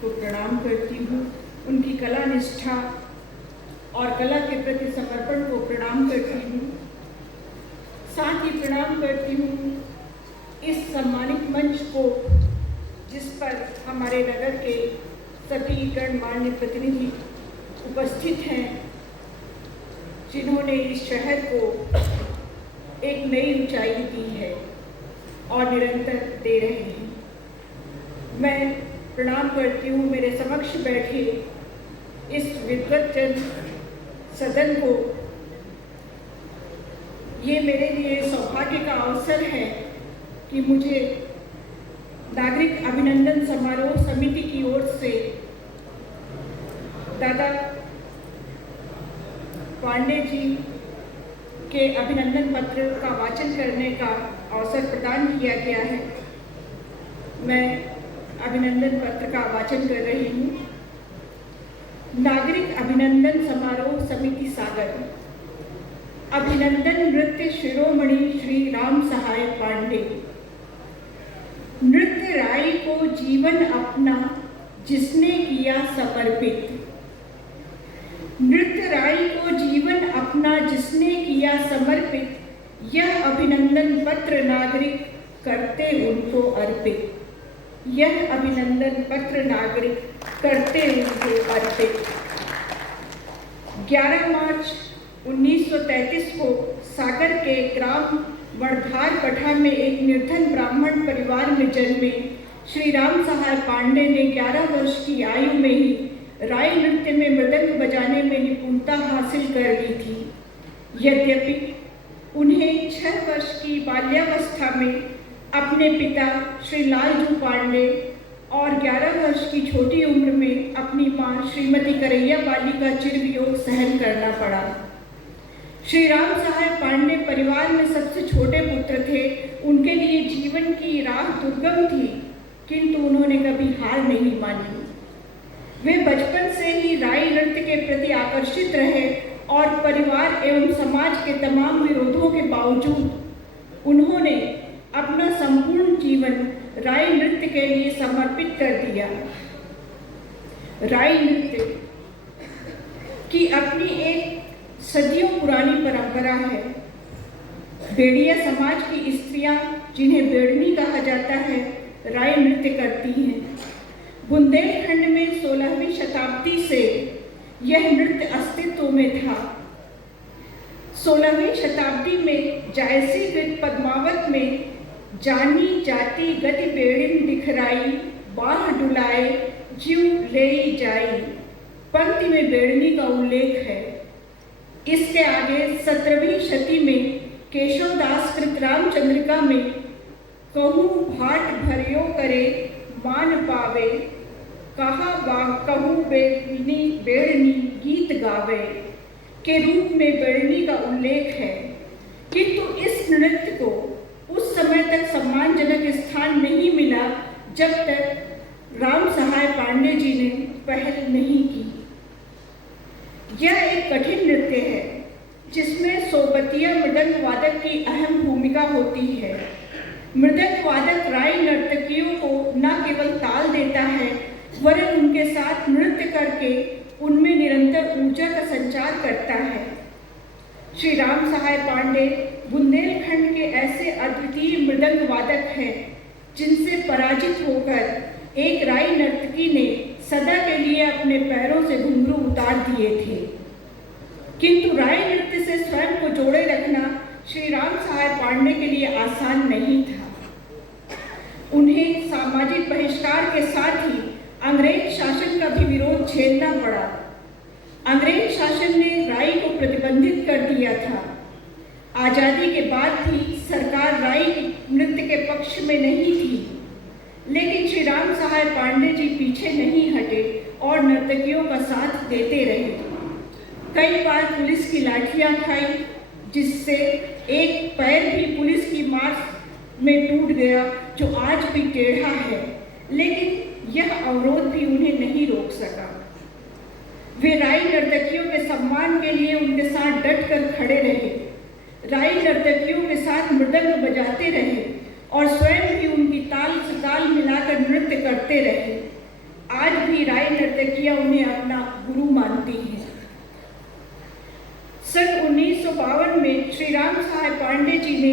को प्रणाम करती हूँ, उनकी कला निष्ठा और कला के प्रति समर्पण को प्रणाम करती हूँ। साथ ही प्रणाम करती हूँ इस सम्मानित मंच को, जिस पर हमारे नगर के सभी गणमान्य प्रतिनिधि उपस्थित हैं, जिन्होंने इस शहर को एक नई ऊंचाई दी है और निरंतर दे रहे हैं। मैं प्रणाम करती हूँ मेरे समक्ष बैठे इस विद्वतजन सदन को। ये मेरे लिए सौभाग्य का अवसर है कि मुझे नागरिक अभिनंदन समारोह समिति की ओर से दादा पांडे जी के अभिनंदन पत्र का वाचन करने का अवसर प्रदान किया गया है। मैं अभिनंदन पत्र का वाचन कर रही हूँ। नागरिक अभिनंदन समारोह समिति सागर। अभिनंदन नृत्य शिरोमणि श्री राम सहाय पांडे। नृत्य राय को जीवन अपना जिसने किया समर्पित। नृत्य राय को जीवन अपना जिसने किया समर्पित, यह अभिनंदन पत्र नागरिक करते उनको अर्पित। यह अभिनंदन पत्र नागरिक करते उनको अर्पित। 11 मार्च 1933 को सागर के ग्राम वड़धार पठा में एक निर्धन ब्राह्मण परिवार में जन्मे श्री राम सहाय पांडे ने 11 वर्ष की आयु में ही राय नृत्य में मृदंग बजाने में निपुणता हासिल कर ली थी। यद्यपि उन्हें 6 वर्ष की बाल्यावस्था में अपने पिता श्री लालजू पांडे और 11 वर्ष की छोटी उम्र में अपनी मां श्रीमती करैया बाली का चिरवियोग सहन करना पड़ा। श्री राम सहाय पांडे परिवार में सबसे छोटे पुत्र थे। उनके लिए जीवन की राह दुर्गम थी, किंतु उन्होंने कभी हार नहीं मानी। वे बचपन से ही राय नृत्य के प्रति आकर्षित रहे और परिवार एवं समाज के तमाम विरोधों के बावजूद उन्होंने अपना संपूर्ण जीवन राय नृत्य के लिए समर्पित कर दिया। राय नृत्य की अपनी एक सदियों पुरानी परंपरा है। बेड़िया समाज की स्त्रियां, जिन्हें बेड़नी कहा जाता है, राय नृत्य करती हैं। बुंदेलखंड में 16वीं शताब्दी से यह नृत्य अस्तित्व में था। 16वीं शताब्दी में जायसी कृत पद्मावत में जानी जाति गति बेड़िन दिखराई, बाह डुलाए जीव ले जाई पंक्ति में बेड़नी का उल्लेख है। इसके आगे 17वीं शती में केशवदास कृत रामचंद्रिका में कहूँ भाट भरियो करे मान पावे, कहा कहूँ बेड़नी गीत गावे के रूप में बेड़नी का उल्लेख है। किंतु इस नृत्य को उस समय तक सम्मानजनक स्थान नहीं मिला जब तक राम सहाय पांडे जी ने पहल नहीं की। यह एक कठिन नृत्य है जिसमें सोबतिया मृदंग वादक की अहम भूमिका होती है। मृदंग वादक राय नर्तकियों को न केवल ताल देता है, वरन उनके साथ नृत्य करके उनमें निरंतर ऊर्जा का संचार करता है। श्री राम सहाय पांडे बुंदेलखंड के ऐसे अद्वितीय मृदंग वादक हैं जिनसे पराजित होकर एक राय नर्तकी ने सदा के लिए अपने पैरों से घुंघरू उतार दिए थे। किंतु राय नृत्य से स्वयं को जोड़े रखना श्री राम सहाय पांडे के लिए आसान नहीं था। उन्हें सामाजिक बहिष्कार के साथ ही अंग्रेज शासन का भी विरोध झेलना पड़ा। अंग्रेज शासन ने राय को प्रतिबंधित कर दिया था। आज़ादी के बाद भी सरकार राय नृत्य के पक्ष में नहीं थी, लेकिन श्री राम सहाय पांडे जी पीछे नहीं हटे और नर्तकियों का साथ देते रहे। कई बार पुलिस की लाठियां खाई, जिससे एक पैर भी पुलिस की मार में टूट गया, जो आज भी टेढ़ा है, लेकिन यह अवरोध भी उन्हें नहीं रोक सका। वे राय नर्तकियों के सम्मान के लिए उनके साथ डट कर खड़े रहे, राय नर्तकियों के साथ मृदंग बजाते रहे और स्वयं भी उनकी ताल से ताल मिलाकर नृत्य करते रहे। आज भी ने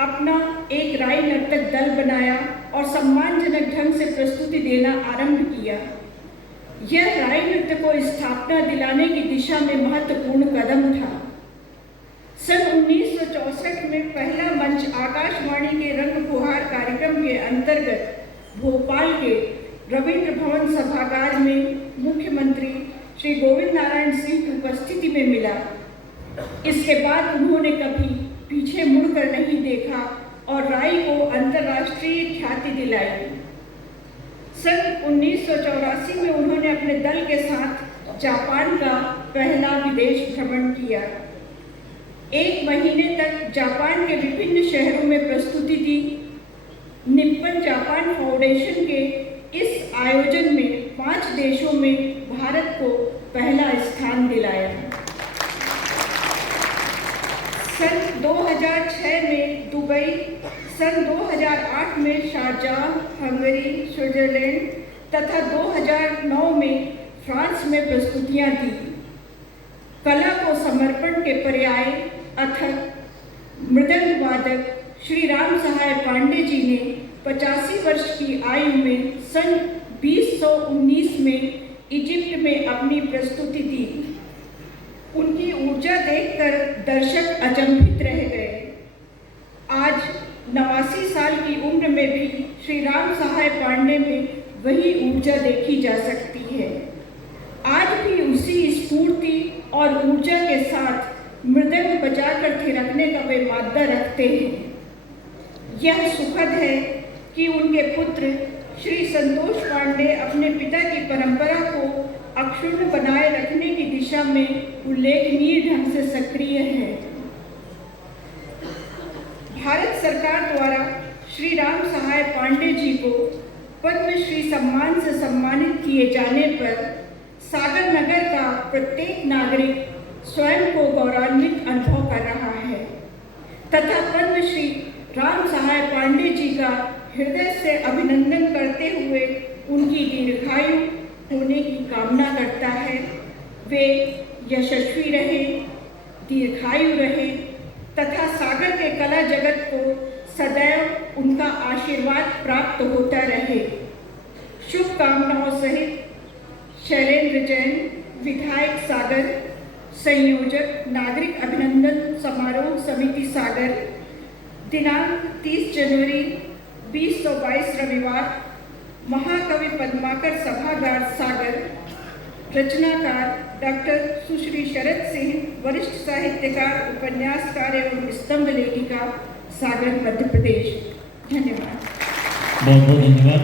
अपना एक राय नर्तक दल बनाया और सम्मानजनक ढंग से प्रस्तुति देना आरंभ किया। यह राय नृत्य को स्थापना दिलाने की दिशा में महत्वपूर्ण कदम था। सन 1964 में पहला मंच आकाशवाणी के रंग फुहार कार्यक्रम के अंतर्गत भोपाल के रविंद्र भवन सभागार में मुख्यमंत्री श्री गोविंद नारायण सिंह की उपस्थिति में मिला। इसके बाद उन्होंने कभी पीछे मुड़कर नहीं देखा और राय को अंतर्राष्ट्रीय ख्याति दिलाई। सन 1984 में उन्होंने अपने दल के साथ जापान का पहला विदेश भ्रमण किया। 1 महीने तक जापान के विभिन्न शहरों में प्रस्तुति दी। निप्पन जापान फाउंडेशन के इस आयोजन में 5 देशों में भारत को पहला स्थान दिलाया। सन 2006 में दुबई, सन 2008 में शारजाह, हंगरी, स्विट्जरलैंड तथा 2009 में फ्रांस में प्रस्तुतियां दी। कला को समर्पण के पर्याय अथक मृदंग वादक श्री राम सहाय पांडे जी ने 85 वर्ष की आयु में सन 2019 में इजिप्ट में अपनी प्रस्तुति दी। उनकी ऊर्जा देखकर दर्शक अचंभित रह गए। आज 89 साल की उम्र में भी श्री राम सहाय पांडे में वही ऊर्जा देखी जा सकती है। आज भी उसी स्फूर्ति और ऊर्जा के साथ मृदंग बजाकर थिरकने का वे मादा रखते हैं। यह सुखद है कि उनके पुत्र श्री संतोष पांडे अपने पिता की परंपरा को अक्षुण्ण बनाए रखने की दिशा में उल्लेखनीय ढंग से सक्रिय है। भारत सरकार द्वारा श्री राम सहाय पांडे जी को पद्मश्री सम्मान से सम्मानित किए जाने पर सागर नगर का प्रत्येक नागरिक स्वयं को गौरवान्वित अनुभव कर रहा है तथा पद्मश्री राम सहाय पांडे जी का हृदय से अभिनंदन करते हुए उनकी दीर्घायु होने की कामना करता है। वे यशस्वी रहे, दीर्घायु रहे तथा सागर के कला जगत को सदैव उनका आशीर्वाद प्राप्त होता रहे। शुभकामनाओं सहित शैलेंद्र जैन, विधायक सागर, संयोजक नागरिक अभिनंदन समारोह समिति सागर, दिनांक 30 जनवरी 2022 रविवार, महाकवि पद्माकर सभागार सागर। रचनाकार डॉक्टर सुश्री शरद सिंह, वरिष्ठ साहित्यकार, उपन्यासकार एवं स्तंभ लेखिका, सागर, मध्य प्रदेश। धन्यवाद। बहुत बहुत धन्यवाद।